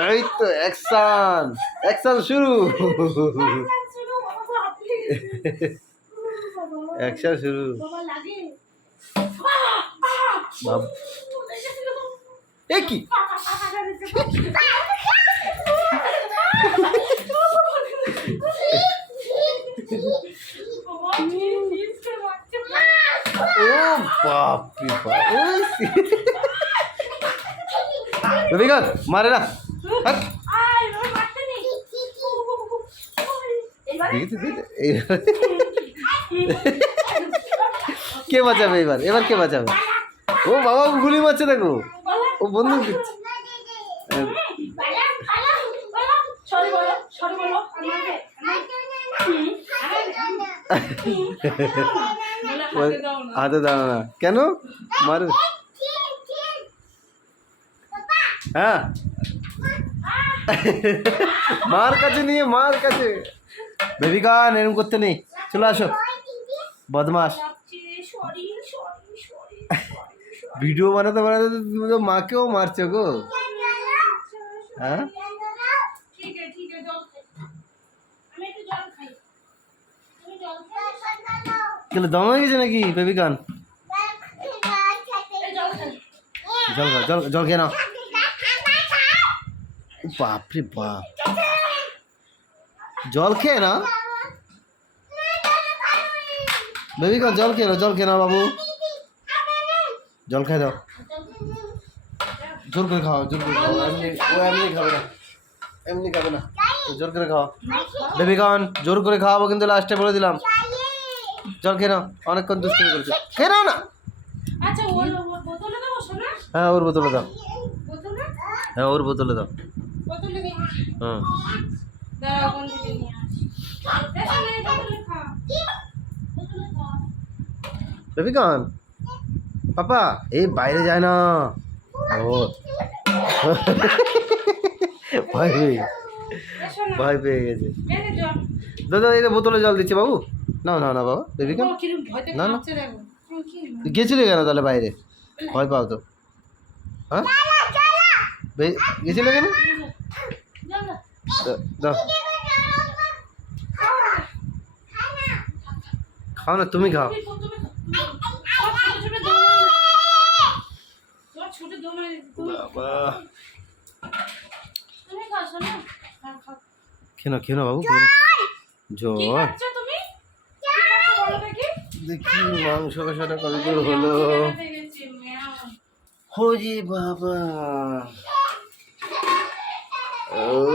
এই তো action, action শুরু। অ্যাকশন শুরু। বাব এ কি ও বাপ রে বাপ রবিকান্ত মারে না হাট। কে বাঁচাবে এবার, এবার কে বাঁচাবে? ও বাবা গুলি মারছে দেখো, ও বন্দুক দিচ্ছে। হাতে দাও না কেন মার? হ্যাঁ মার কাছে নিয়ে, মার কাছে। বেবিকান এরকম করতে নেই, চলে আসো বদমাস। ভিডিও বানাতে বানাতে তুমি তো মাকেও মারছো গো। হ্যাঁ তাহলে দম হয়ে গেছে নাকি বেবিকান? জল খাও, জল জল খেয়ে নাও। বাপরে বাপ, জল খেয়ে না বেবিকান, জল খেয়ে নাও, জল খেয়ে নাও বাবু, জল খেয়ে দাও। জোর করে খাও, জোর করে খাও, এমনি ও এমনি খাবে না, এমনি খাবে না, জোর করে খাও বেবিকান, জোর করে খাওয়াবো কিন্তু লাস্টে বলে দিলাম। জল খেয়ে নাও, অনেকক্ষণ দুষ্টুমি করেছো, খেয়ে নাও না। হ্যাঁ ওর বোতলে দাও, হ্যাঁ ওর বোতলে দাও। হ্যাঁ বেবিকান পাপা এই বাইরে যায় না, ও ভয় পেয়ে গেছে, ভয় পেয়ে গেছে। দাদা এই বোতলে জল দিচ্ছে বাবু, না না না বাবা বেবিকান না না। গেছিলে কেন তাহলে বাইরে, ভয় পাও তো? হ্যাঁ গেছিলে কেন? দাও খাও না, তুমি খাও। বাবা খেয়ে খেয়ে বাবু, জল দেখি মাংস কষাটা কত দূর হলো। হরি বাবা ও